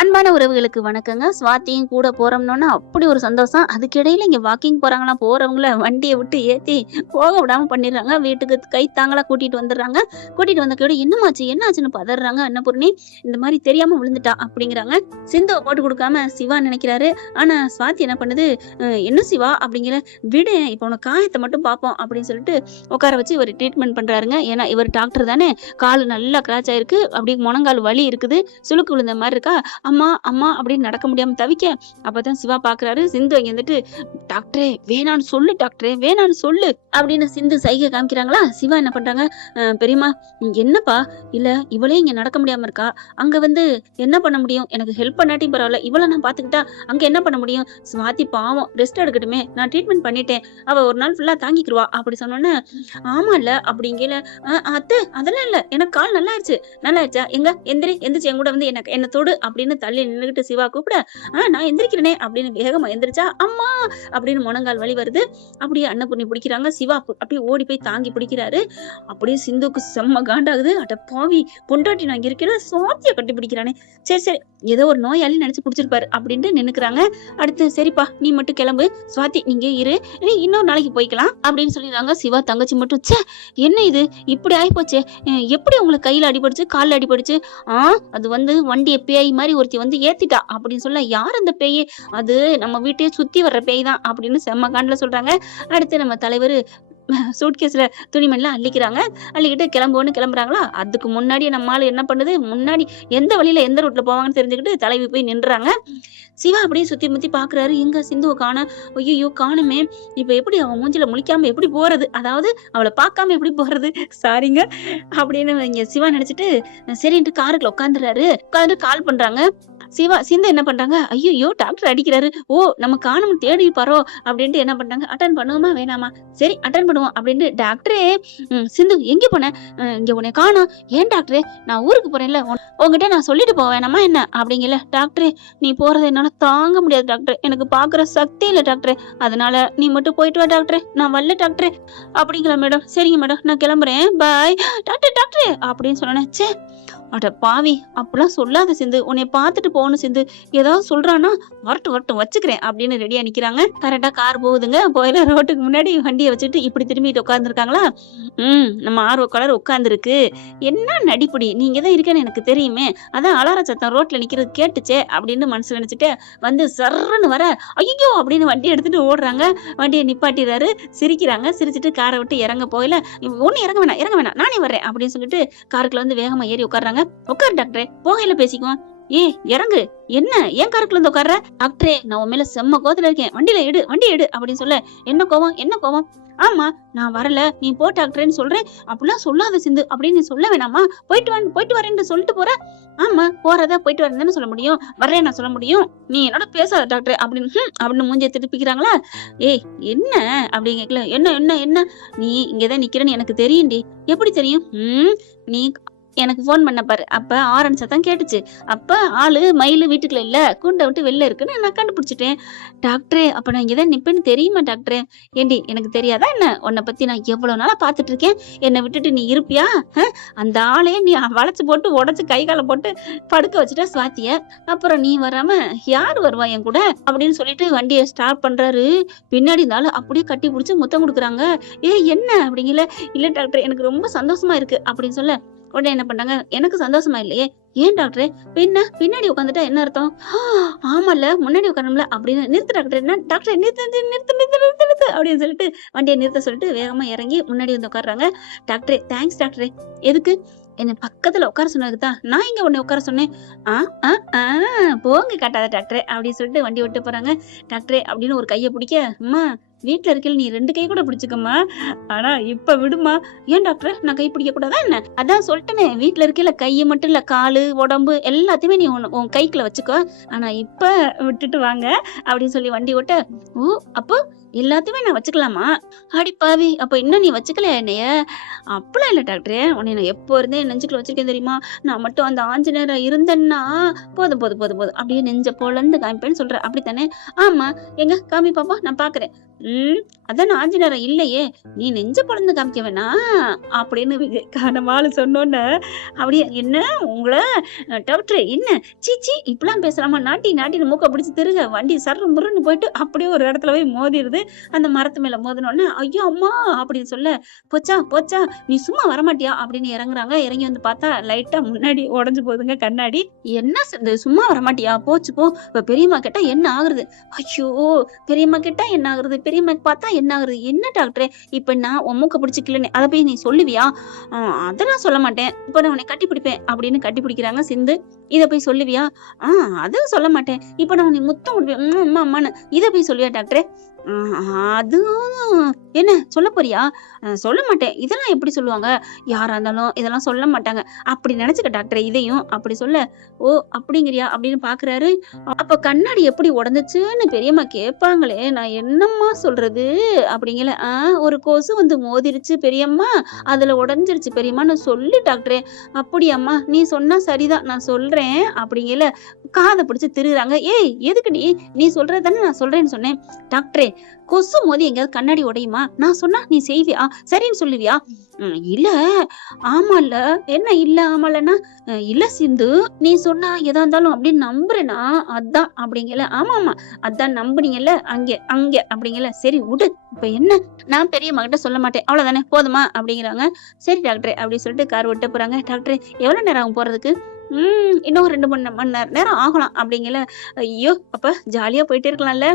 அன்பான உறவுகளுக்கு வணக்கங்க. சுவாத்தியும் கூட போறோம்னோன்னா அப்படி ஒரு சந்தோஷம். அதுக்கிடையில இங்க வாக்கிங் போறாங்களாம். போறவங்கள வண்டிய விட்டு ஏத்தி போக விடாம பண்ணிடுறாங்க. வீட்டுக்கு கை தாங்களா கூட்டிட்டு வந்துடுறாங்க. கூட்டிட்டு வந்தக்கையோட என்னமாச்சு என்னாச்சுன்னு பதறாங்க அன்னபூர்ணி. இந்த மாதிரி தெரியாம விழுந்துட்டா அப்படிங்கிறாங்க. சிந்துவ போட்டு கொடுக்காம சிவா நினைக்கிறாரு. ஆனா சுவாதி என்ன பண்ணுது, என்ன சிவா அப்படிங்கிற, விடு இப்போ உனக்கு காயத்தை மட்டும் பார்ப்போம் அப்படின்னு சொல்லிட்டு உட்கார வச்சு இவர் ட்ரீட்மெண்ட் பண்றாருங்க. ஏன்னா இவர் டாக்டர் தானே. காலு நல்லா கிராச் ஆயிருக்கு. அப்படி முழங்கால் வலி இருக்குது. சுளுக்கு விழுந்த மாதிரி இருக்கா. அம்மா அம்மா அப்படின்னு நடக்க முடியாம தவிக்க, அப்பதான் சிவா பாக்குறாரு. சிந்து அங்க வந்துட்டு, டாக்டரே வேணான்னு சொல்லு, டாக்டரே வேணான்னு சொல்லு அப்படின்னு சிந்து சைகை காமிக்கிறாங்களா. சிவா என்ன பண்றாங்க, பெரியம்மா என்னப்பா, இல்ல இவளே இங்க நடக்க முடியாம இருக்கா, அங்க வந்து என்ன பண்ண முடியும், எனக்கு ஹெல்ப் பண்ணாட்டி பரவாயில்ல, இவளை நான் பாத்துக்கிட்டா அங்க என்ன பண்ண முடியும், சுவாதி பாவம் ரெஸ்ட் எடுக்கட்டுமே, நான் ட்ரீட்மெண்ட் பண்ணிட்டேன், அவ ஒரு நாள் ஃபுல்லா தாங்கிக்குருவா அப்படி சொன்னோன்னு, ஆமா இல்ல அப்படிங்கல, அத்தை அதெல்லாம் இல்ல, எனக்கு கால் நல்லா ஆயிடுச்சு. நல்லா ஆயிடுச்சா, எங்க எந்திரிச்சு என் கூட வந்து என்ன தொடு அப்படின்னு தள்ளி நின்னுகிட்டு சிவா கூப்பிட, நான் எந்திரிக்கிறேனே அப்படின்னு வேகமா எந்திரிச்சா, அம்மா அப்படின்னு முழங்கால் வலி வருது. அப்படியே அன்னபூர்ணி பிடிக்கிறாங்க. சிவா அப்படியே ஓடி போய் தாங்கி பிடிக்கிறாரு. அப்படியே சிந்துக்கு செம்ம காண்டாகுது. அட பாவி, பொண்டாட்டி நான் இருக்கிற சுவாத்திய கட்டி பிடிக்கிறானே, சரி சரி ஏதோ ஒரு நோயாளி நினைச்சு பிடிச்சிருப்பாரு அப்படின்ட்டு நின்னுக்குறாங்க. அடுத்து சரிப்பா நீ மட்டும் கிளம்பு, சுவாதி நீங்க இரு, இன்னொரு நாளைக்கு போய்க்கலாம் அப்படின்னு சொல்லிடுறாங்க. சிவா தங்கச்சி மட்டும், சே என்ன இது இப்படி ஆயிப்போச்சு, எப்படி உங்களுக்கு கையில அடிபடுச்சு காலில் அடிபடுச்சு, அது வந்து வண்டியை பேய் மாதிரி ஒருத்தி வந்து ஏத்திட்டா அப்படின்னு சொல்ல, யார் அந்த பேய், அது நம்ம வீட்டையே சுத்தி வர்ற பேய் தான் அப்படின்னு செம்ம காண்டுல சொல்றாங்க. அடுத்து நம்ம தலைவர் சூட்கேஸ்ல துணிமணிலாம் அள்ளிக்கிறாங்க. அள்ளிக்கிட்டு கிளம்புறாங்களா. அதுக்கு முன்னாடி நம்ம ஆளு என்ன பண்ணுது, முன்னாடி எந்த வழியில எந்த ரூட்ல போவாங்கன்னு தெரிஞ்சுக்கிட்டு தலைவி போய் நின்றாங்க. சிவா அப்படியே சுத்தி முத்தி பாக்குறாரு, எங்க சிந்துவை காண, ஐயோ காணுமே, இப்ப எப்படி அவன் மூஞ்சில முழிக்காம எப்படி போறது, அதாவது அவளை பார்க்காம எப்படி போறது, சாரிங்க அப்படின்னு இங்க சிவா நினைச்சிட்டு சரின்ட்டு காருக்குள்ள உட்காந்துட்டு கால் பண்றாங்க. சிந்து என்ன பண்றாங்க, ஐயோ டாக்டர் அடிக்கிறாரு, ஓ நம்ம காணும் தேடி பாரோ அப்படின்ட்டு என்ன பண்றாங்க, அட்டன் பண்ணுவோமா வேணாமா, சரி அட்டன் பண்ணுவோம் அப்படின்ட்டு, டாக்டரே சிந்து எங்க போனேன், இங்க உன்னை காணோம், ஏன் டாக்டரே நான் ஊருக்கு போறேன்ல, உங்ககிட்ட நான் சொல்லிட்டு போவேனாமா என்ன அப்படிங்கல, டாக்டரே நீ போறது என்னால தாங்க முடியாது டாக்டர், எனக்கு பாக்குற சக்தி இல்லை டாக்டரே, அதனால நீ மட்டும் போயிட்டு வா டாக்டரே, நான் வரல டாக்டரே அப்படிங்கிற. மேடம் சரிங்க மேடம் நான் கிளம்புறேன் பாய் டாக்டர் டாக்டரே அப்படின்னு சொன்னேன். சே அட பாவி அப்படிலாம் சொல்லாத சிந்து, உன்னை பார்த்துட்டு போகணும் சிந்து, ஏதாவது சொல்றானா வரட்டும் வச்சுக்கிறேன் அப்படின்னு ரெடியா நிக்கிறாங்க. கரெக்டா கார் போகுதுங்க. போயில ரோட்டுக்கு முன்னாடி வண்டியை வச்சுட்டு இப்படி திரும்பிட்டு உட்காந்துருக்காங்களா. நம்ம ஆர்வ கலர் உட்காந்துருக்கு, என்ன நடிப்படி, நீங்க தான் இருக்கேன்னு எனக்கு தெரியுமே, அதான் அலார சத்தம் ரோட்ல நிக்கிறது கேட்டுச்சே அப்படின்னு மனசுல நினைச்சிட்டு வந்து சர்ன்னு வர, ஐயோ அப்படின்னு வண்டி எடுத்துட்டு ஓடுறாங்க. வண்டியை நிப்பாட்டிடுறாரு. சிரிக்கிறாங்க. சிரிச்சுட்டு காரை விட்டு இறங்க போயில, ஒண்ணு இறங்க வேணாம் நானே வர்றேன் அப்படின்னு சொல்லிட்டு காருக்குள்ள வந்து வேகமா ஏறி உட்காடுறாங்க. உட்காரு டாக்டரே போகையில பேசிக்குவோம், இறங்கு, என்ன ஏன் காருக்குள்ள இருந்து உட்கார்ற, டாக்டரே நான் உன் மேல செம்ம கோவத்துல இருக்கேன், வண்டி எடு அப்படின்னு சொல்ல, என்ன கோவம், ஆமா நான் வரல நீ போ டாக்டரேன்னு சொல்றேன், அப்படிலாம் சொல்லாத சிந்து அப்படின்னு நீ சொல்ல வேணாமா, போயிட்டு வரேன்னு சொல்லிட்டு போற, ஆமா போறதா போயிட்டு வரேன்னு சொல்ல முடியும், வர்றேன் நான் சொல்ல முடியும், நீ என்னோட பேசாத டாக்டர் அப்படின்னு மூஞ்சிய திருப்பிக்கிறாங்களா. என்ன அப்படின்னு கேட்கல, என்ன நீ இங்கதான் நிக்கிறேன்னு எனக்கு தெரியும்டி, எப்படி தெரியும், நீ எனக்கு போன் பண்ண பாரு, அப்ப ஆரன் சத்தம் கேட்டுச்சு, அப்ப ஆளு மயிலு வீட்டுக்குள்ள இல்ல, கூண்டை விட்டு வெளில இருக்குன்னு நான் கண்டுபிடிச்சிட்டேன். டாக்டரே அப்ப நான் இங்கதான் நிப்பேன்னு தெரியுமா டாக்டரே, ஏண்டி எனக்கு தெரியாதா என்ன, உன்னை பத்தி நான் எவ்வளவு நாளா பாத்துட்டு இருக்கேன், என்னை விட்டுட்டு நீ இருப்பியா, அந்த ஆளையே நீ வளைச்சு போட்டு உடைச்சு கை காலை போட்டு படுக்க வச்சுட்டா சுவாத்திய, அப்புறம் நீ வராம யாரு வருவா என் கூட அப்படின்னு சொல்லிட்டு வண்டியை ஸ்டார்ட் பண்றாரு. பின்னாடி இருந்தாலும் அப்படியே கட்டி பிடிச்சு முத்தம் கொடுக்குறாங்க. என்ன அப்படிங்கல, இல்ல டாக்டர் எனக்கு ரொம்ப சந்தோஷமா இருக்கு அப்படின்னு சொல்ல, உடனே என்ன பண்ணாங்க, எனக்கு சந்தோஷமா இல்லையே, ஏன் டாக்டரே பின்னாடி உட்காந்துட்டா என்ன அர்த்தம், ஆமால முன்னாடி உட்காரணும்ல அப்படின்னு, நிறுத்து டாக்டர், என்ன டாக்டர் நிறுத்து அப்படின்னு சொல்லிட்டு வண்டியை நிறுத்த சொல்லிட்டு வேகமா இறங்கி முன்னாடி வந்து உட்காடுறாங்க. டாக்டரே தேங்க்ஸ் டாக்டரே, எதுக்கு என்ன பக்கத்துல உட்கார சொன்னதுக்குதான், நான் இங்க உன்னை உட்கார சொன்னேன், போங்க காட்டாத டாக்டரே அப்படின்னு சொல்லிட்டு வண்டி விட்டு போறாங்க. டாக்டரே அப்படின்னு ஒரு கையை பிடிக்க, அம்மா வீட்டுல இருக்கையில நீ 2 கை கூட பிடிச்சுக்கம்மா, ஆனா இப்ப விடுமா, ஏன் டாக்டர் நான் கை பிடிக்க கூடாதா என்ன, அதான் சொல்லிட்டேனே வீட்டுல இருக்கையில கையை மட்டும் இல்ல காலு உடம்பு எல்லாத்தையுமே நீ உன் கைக்குள்ள வச்சுக்கோ, ஆனா இப்ப விட்டுட்டு வாங்க அப்படின்னு சொல்லி வண்டி ஓட்ட, அப்போ எல்லாத்தையுமே நான் வச்சுக்கலாமா, அடிப்பாவி அப்ப இன்னும் நீ வச்சுக்கல என்னைய, அப்பெல்லாம் இல்ல டாக்டரே, உன்னை நான் எப்போ இருந்தே நெஞ்சுக்குள்ள வச்சிருக்கேன் தெரியுமா, நான் மட்டும் அந்த ஆஞ்சநேயரா இருந்தேன்னா போதும் அப்படியே நெஞ்ச போலந்து காமிப்பேன்னு சொல்ற, அப்படித்தானே, ஆமா எங்க காமி பாப்பா நான் பாக்குறேன், அதான் ஆஞ்சநேயர் இல்லையே, நீ நெஞ்ச பொளந்து காமிக்க வேணா அப்படின்னு நம்ம ஆளு சொன்னோன்னே அப்படியே என்ன உங்கள டாக்டர் என்ன சீச்சி இப்படிலாம் பேசலாமா, நாட்டி நாட்டின்னு மூக்க பிடிச்சி திருக வண்டி சர்ரு முருன்னு போயிட்டு அப்படியே ஒரு இடத்துல போய் மோதிருது. அந்த மரத்து மேல மோதினோடனே ஐயோ அம்மா அப்படின்னு சொல்ல, போச்சா போச்சா நீ சும்மா வரமாட்டியா அப்படின்னு இறங்குறாங்க. இறங்கி வந்து பார்த்தா லைட்டா முன்னாடி உடஞ்சு போகுதுங்க கண்ணாடி. என்ன சும்மா வரமாட்டியா, போச்சு போ, இப்ப பெரியம்மா கேட்டா என்ன ஆகுறது, ஐயோ பெரியம்மா கேட்டா என்ன ஆகுறது, பெரியம்மாக்கு பார்த்தா என்ன ஆகுறது, என்ன டாக்டரே இப்ப நான் உன் மூக்க பிடிச்சிக்கலன்னு அதை போய் நீ சொல்லுவியா, அதெல்லாம் சொல்ல மாட்டேன், இப்ப நான் உன்னை கட்டி பிடிப்பேன் அப்படின்னு கட்டி பிடிக்கிறாங்க சிந்து. இதை போய் சொல்லுவியா, அதுவும் சொல்ல மாட்டேன், இப்ப நான் உன்னை முத்தம் விடுவேன் அம்மா அம்மான்னு இதை போய் சொல்லுவியா டாக்டரே, அதுவும் என்ன சொல்ல போறியா, சொல்ல மாட்டேன், இதெல்லாம் எப்படி சொல்லுவாங்க, யாரா இருந்தாலும் இதெல்லாம் சொல்ல மாட்டாங்க, அப்படி நினைச்சுக்க டாக்டர் இதையும் அப்படி சொல்ல, ஓ அப்படிங்கிறியா அப்படின்னு பாக்குறாரு. அப்ப கண்ணாடி எப்படி உடஞ்சிச்சுன்னு பெரியம்மா கேட்பாங்களே, நான் என்னம்மா சொல்றது அப்படிங்கல, ஒரு கொசு வந்து மோதிருச்சு பெரியம்மா, அதுல உடஞ்சிருச்சு பெரியம்மான்னு சொல்லு டாக்டரே. அப்படியாம்மா நீ சொன்னா சரிதான் நான் சொல்றேன் அப்படிங்கல காதை பிடிச்சு திருறாங்க. ஏய் எதுக்கு நீ சொல்றது தானே நான் சொல்றேன்னு சொன்னேன். டாக்டரே கொசு மோதி எங்கேயாவது கண்ணாடி உடையுமா, நான் சொன்னா நீ செய்வியா, சரின்னு சொல்லுவியா, இல்ல ஆமால என்ன இல்ல ஆமாலன்னா, இல்ல சிந்து நீ சொன்னா எதா இருந்தாலும் அப்படின்னு நம்புறேனா அதான் அப்படிங்கல, ஆமா ஆமா அதான் நம்புனீங்கல்ல அங்க அங்க அப்படிங்கல, சரி விடு இப்ப என்ன, நான் பெரிய மகிட்ட சொல்ல மாட்டேன் அவ்வளவுதானே போதுமா அப்படிங்கிறாங்க. சரி டாக்டரே அப்படின்னு சொல்லிட்டு கார் விட்டு போறாங்க. டாக்டரே எவ்வளவு நேரம் ஆகும் போறதுக்கு, இன்னும் 2 மணி நேரம் ஆகலாம் அப்படிங்கல. ஐயோ அப்ப ஜாலியா போயிட்டே இருக்கலாம்ல,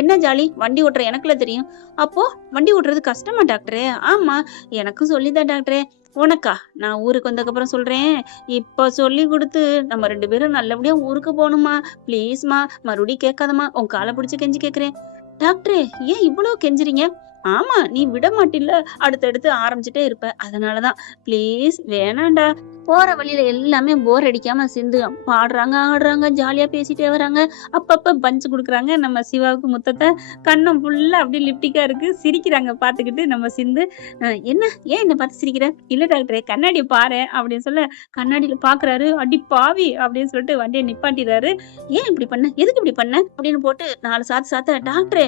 என்ன ஜாலி, வண்டி ஓட்டுற எனக்குள்ள தெரியும், அப்போ வண்டி ஓட்டுறது கஷ்டமா டாக்டரே, ஆமா எனக்கும் சொல்லிதான் டாக்டரே, உனக்கா நான் ஊருக்கு வந்ததுக்கப்புறம் சொல்றேன், இப்ப சொல்லி கொடுத்து நம்ம 2 பேரும் நல்லபடியா ஊருக்கு போகணுமா, பிளீஸ்மா மறுபடியும் கேட்காதமா, உன் காலை பிடிச்சு கெஞ்சி கேக்குறேன். டாக்டரே ஏன் இவ்வளவு கெஞ்சுறீங்க, ஆமா நீ விட மாட்டில்ல, அடுத்தடுத்து ஆரம்பிச்சுட்டே இருப்ப, அதனாலதான் ப்ளீஸ் வேணாண்டா. போற வழியில எல்லாமே போர் அடிக்காம சிந்து பாடுறாங்க ஆடுறாங்க ஜாலியா பேசிட்டே வராங்க. அப்பப்ப பஞ்சு குடுக்குறாங்க நம்ம சிவாவுக்கு முத்தத்தை, கண்ணம் ஃபுல்லா அப்படியே லிப்டிக்கா இருக்கு, சிரிக்கிறாங்க பாத்துக்கிட்டு நம்ம சிந்து. என்ன ஏன் என்ன பார்த்து சிரிக்கிற, இல்ல டாக்டரே கண்ணாடியை பாரு அப்படின்னு சொல்ல, கண்ணாடியில பாக்குறாரு, அடி பாவி அப்படின்னு சொல்லிட்டு வண்டியை நிப்பாட்டிடுறாரு. ஏன் இப்படி பண்ண, எதுக்கு இப்படி பண்ண அப்படின்னு போட்டு 4 சாத்த, டாக்டரே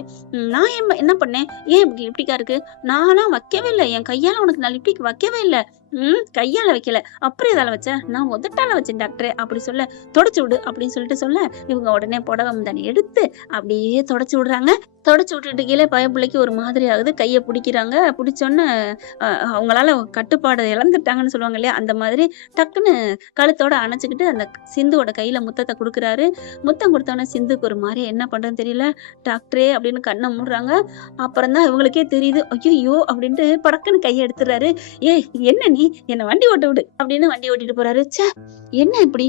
நான் என்ன பண்ணேன், ஏன் இப்படி லிப்டிக்கா இருக்கு, நான்லாம் வைக்கவே இல்லை, என் கையால உனக்கு நான் லிப்டிக் வைக்கவே இல்லை, கையால வைக்கல, அப்புறம் இதால வச்ச, நான் உதட்டால வச்சேன் டாக்டரே அப்படி சொல்ல, தொடச்சு விடு அப்படின்னு சொல்லிட்டு சொல்ல, இவங்க உடனே புடவை தானே எடுத்து அப்படியே தொடச்சு விடுறாங்க. தொடச்சு விட்டுட்டு கீழே பயப்பிள்ளைக்கு ஒரு மாதிரி ஆகுது, கையை பிடிக்கிறாங்க. பிடிச்சோன்னு அவங்களால கட்டுப்பாடு இழந்துட்டாங்கன்னு சொல்லுவாங்க இல்லையா, அந்த மாதிரி டக்குன்னு கழுத்தோட அணைச்சிக்கிட்டு அந்த சிந்துவோட கையில முத்தத்தை கொடுக்குறாரு. முத்தம் கொடுத்தோன்னே சிந்துக்கு ஒரு மாதிரி என்ன பண்றதுன்னு தெரியல, டாக்டரே அப்படின்னு கண்ணை மூடுறாங்க. அப்புறம் தான் இவங்களுக்கே தெரியுது, ஐயோ அப்படின்ட்டு படக்குன்னு கையை எடுத்துறாரு. ஏய் என்ன நீ என்ன வண்டி ஓட்ட விடு அப்படின்னு வண்டி ஓட்டிட்டு போறாரு. ச்சே என்ன இப்படி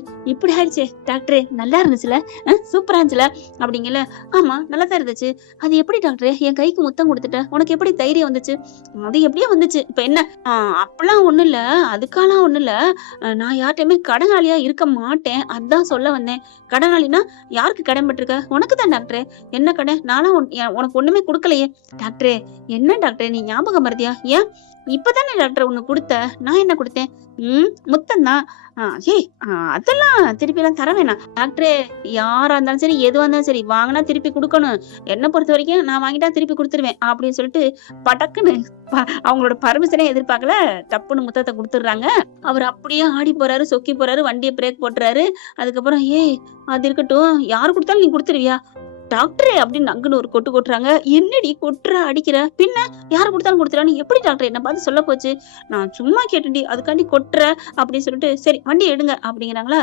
ஆயிடுச்சே டாக்டரே, நல்லா இருந்துச்சுல, சூப்பரா இருந்துச்சுல அப்படிங்கல, ஆமா நல்லா தான் இருந்துச்சு, அது எப்படி டாக்டரே என் கைக்கு முத்தம் கொடுத்துட்ட, உனக்கு எப்படி தைரியம் வந்துச்சு, அது எப்படியே வந்துச்சு, இப்ப என்ன, அப்பெல்லாம் ஒண்ணும் இல்ல, அதுக்கெல்லாம் ஒண்ணும் இல்ல, நான் யார்கிட்டயுமே கடனாளியா இருக்க மாட்டேன், அதான் சொல்ல வந்தேன். கடனாளினா யாருக்கு கடன் பட்டிருக்க, உனக்கு தான் டாக்டரே, என்ன கடன், நானும் உனக்கு ஒண்ணுமே கொடுக்கலையே. டாக்டரே என்ன டாக்டரே நீ ஞாபகம் மறதியா, ஏன் இப்பதானே டாக்டர் உன்னை கொடுத்த, நான் என்ன கொடுத்தேன், முத்தம் தான், ஏய் அதெல்லாம் திருப்பி எல்லாம் தர வேணாம் டாக்டரே, யாரா இருந்தாலும் சரி எதுவா இருந்தாலும் சரி வாங்கினா திருப்பி கொடுக்கணும், என்ன பொறுத்த வரைக்கும் நான் வாங்கிட்டா திருப்பி கொடுத்துருவேன் அப்படின்னு சொல்லிட்டு படக்குன்னு அவங்களோட பர்மிஷனே எதிர்பார்க்கல, டப்புன்னு முத்தத்தை கொடுத்துடுறாங்க. அவர் அப்படியே ஆடி போறாரு, சொக்கி போறாரு, வண்டியை பிரேக் போட்டுறாரு. அதுக்கப்புறம் ஏய் அது இருக்கட்டும், யாரு கொடுத்தாலும் நீ கொடுத்துருவியா டாக்டரே அப்படின்னு அங்கன்னு ஒரு கொட்டு கொட்டுறாங்க. என்னடி கொட்டுற அடிக்கிற, பின்ன யாரு கொடுத்தாலும் கொடுத்துறான்னு எப்படி டாக்டர் என்ன பார்த்து சொல்ல போச்சு, நான் சும்மா கேட்டுடி அதுக்காண்டி கொட்டுற அப்படின்னு சொல்லிட்டு, சரி வண்டி எடுங்க அப்படிங்கிறாங்களா.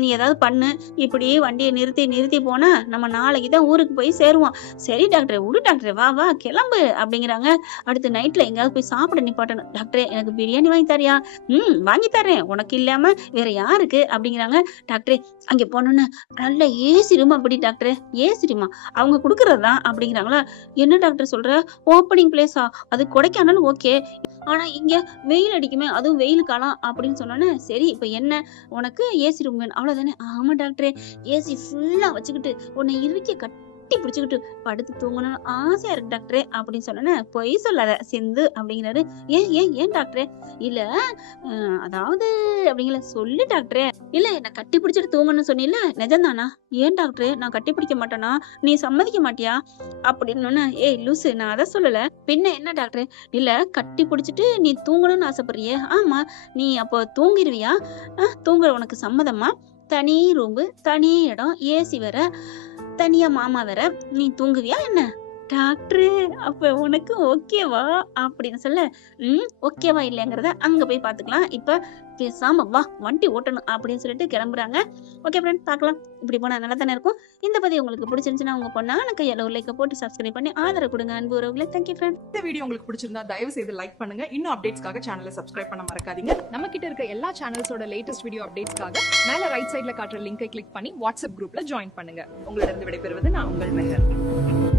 நீ ஏதாவது பண்ணு, இப்படி வண்டியை நிறுத்தி போனா நம்ம நாளைக்கு தான் ஊருக்கு போய் சேருவோம், சரி டாக்டரே விடு டாக்டரே வா கிளம்பு அப்படிங்கிறாங்க. அடுத்து நைட்ல எங்கேயாவது போய் சாப்பிட நிப்பாட்டணும், டாக்டரே எனக்கு பிரியாணி வாங்கி தரியா, வாங்கி தரேன், உனக்கு இல்லாம வேற யாருக்கு அப்படிங்கிறாங்க. டாக்டரே அங்க போனோன்னு நல்ல ஏசி ரூம் அப்படி டாக்டரே, ஏசிரிமா அவங்க குடுக்கறதுதான் அப்படிங்கிறாங்களா. என்ன டாக்டர் சொல்ற, ஓப்பனிங் பிளேஸா, அது கொடைக்கானல் ஓகே, ஆனா இங்க வெயில் அடிக்குமே, அதுவும் வெயில் காலம் அப்படின்னு சொன்னோன்னே, சரி இப்ப என்ன உனக்கு ஏசி ரூம் வேணும் அவ்வளவுதானே, ஆமா டாக்டரே ஏசி ஃபுல்லா வச்சுக்கிட்டு உன்னை இறுக்கி கட்டி பிடிச்சுக்கிட்டு படுத்து தூங்கணும்னு ஆசையா இருக்கு டாக்டரே அப்படின்னு சொன்னோன்னே, பொய் சொல்லாத சிந்து அப்படிங்கிறாரு. ஏன் ஏன் ஏன் டாக்டரே? இல்ல அதாவது அப்படிங்கிற சொல்லு டாக்டரே. இல்ல என்ன கட்டி பிடிச்சிட்டு தூங்கணும்னு சொன்னீல்ல, நிஜம்தானா? ஏன் டாக்டரே நான் கட்டி பிடிக்க மாட்டேனா? நீ சம்மதிக்க மாட்டியா? அப்படின்னு ஏய் லூசு, நான் அதை சொல்லல. பின்ன என்ன டாக்டரே? இல்ல கட்டி பிடிச்சிட்டு நீ தூங்கணும்னு ஆசைப்படுறியே, ஆமா நீ அப்போ தூங்கிருவியா? தூங்குற உனக்கு சம்மதமா? தனி ரூம்பு, தனி இடம், ஏசி வேற, தனியா மாமா வேற, நீ தூங்குவியா என்ன? டாக்டரு அப்ப உனக்கு ஓகேவா அப்படின்னு சொல்ல, ஓகேவா இல்லைங்கிறத அங்க போய் பாத்துக்கலாம். இப்ப பேசாம வா வண்டி ஓட்டணும் அப்படின்னு சொல்லிட்டு கிளம்புறாங்க. ஓகே ஃப்ரெண்ட், பார்க்கலாம். இப்படி போனா நல்லா தானே இருக்கும். இந்த பதிவு உங்களுக்கு பிடிச்சிருந்துச்சுன்னா உங்க பொண்ணான கையால ஒரு லைக்கை போட்டு சப்ஸ்கிரைப் பண்ணி ஆதரவு கொடுங்க அன்பு உறவுகளே. Thank you friend. இந்த வீடியோ உங்களுக்கு பிடிச்சிருந்தா தயவு செய்து லைக் பண்ணுங்க. இன்னும் அப்டேட்ஸ்க்காக சேனலை சப்ஸ்கிரைப் பண்ண மறக்காதீங்க. நம்ம கிட்ட இருக்க எல்லா சேனல்ஸோட லேட்டஸ்ட் வீடியோ அப்டேட்ஸ்க்காக மேல ரைட் சைடுல காட்டுற லிங்கை கிளிக் பண்ணி வாட்ஸ்அப் குரூப்ல ஜாயின் பண்ணுங்க. உங்களிடம் விடைபெறுவது நான் உங்கள் மெஹர்.